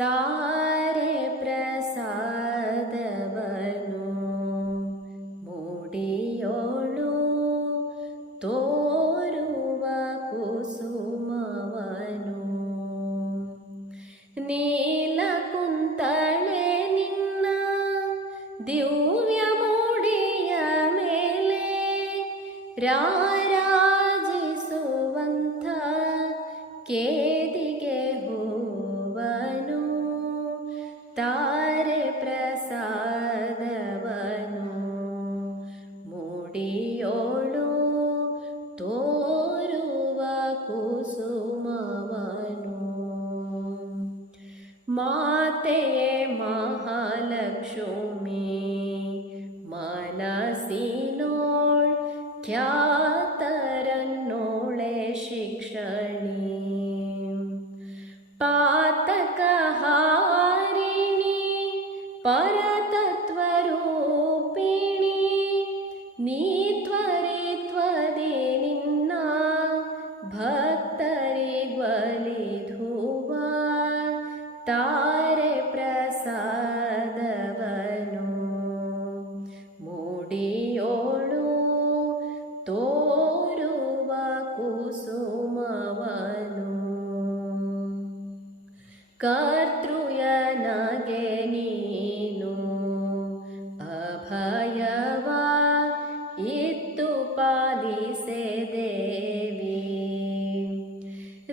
താരെ പ്രസാദവനു. മൂടിയോളു തോരുവ കുസുമവനു. നീല കുന്തളെ നിന്ന ദിവ്യ മൂടിയ മേലെ രാ ಮೂಡಿಯೋಳು ತೋರುವ ಕುಸುಮವನು ಮಾತೆಯೇ ಮಹಾಲಕ್ಷ್ಮಿ ಮನಸ್ಸಿನೋಳ್ ಖ್ಯಾತರನ್ನೋಳೆ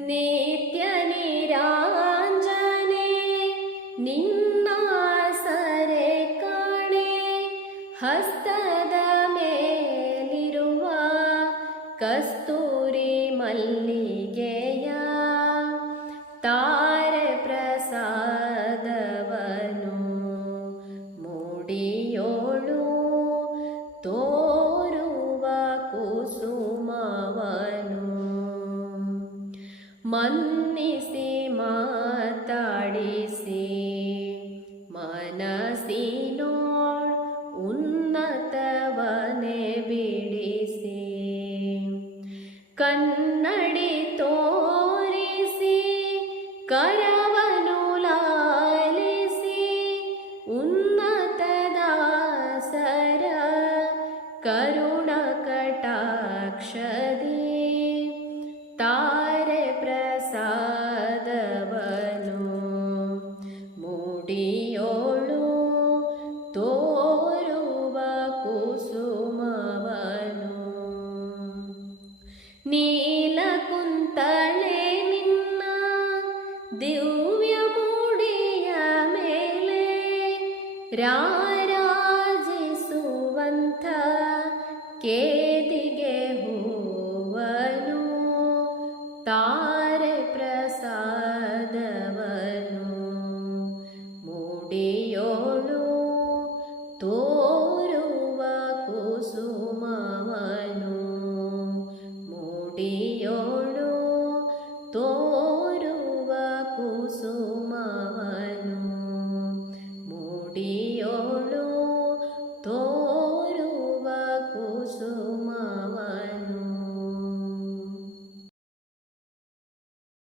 नित्यनिराञ्जने निरे कणे हस्तद मेल कस्तूरि मल्ले ಮನ್ನಿಸಿ ಮಾತಾಡಿಸಿ ಮನಸ್ಸಿನೋಳ್ ಉನ್ನತವನೆ ಬಿಡಿಸಿ ಕನ್ನಡಿ ಮೂಡಿಯೋಳು ತೋರುವ ಕುಸುಮವನು ನೀಲ ಕುಂತಳೆ ನಿನ್ನ ದಿವ್ಯ ಮೂಡಿಯ ಮೇಲೆ ರಾರಾಜಿಸುವಂಥ ಕೇದಿಗೆ ಹೂವನು ತಾರೆ ಪ್ರಸಾದವನು ಮೂಡಿಯೋಳು ತೋ കുസുമവനു മുടിയോളൂ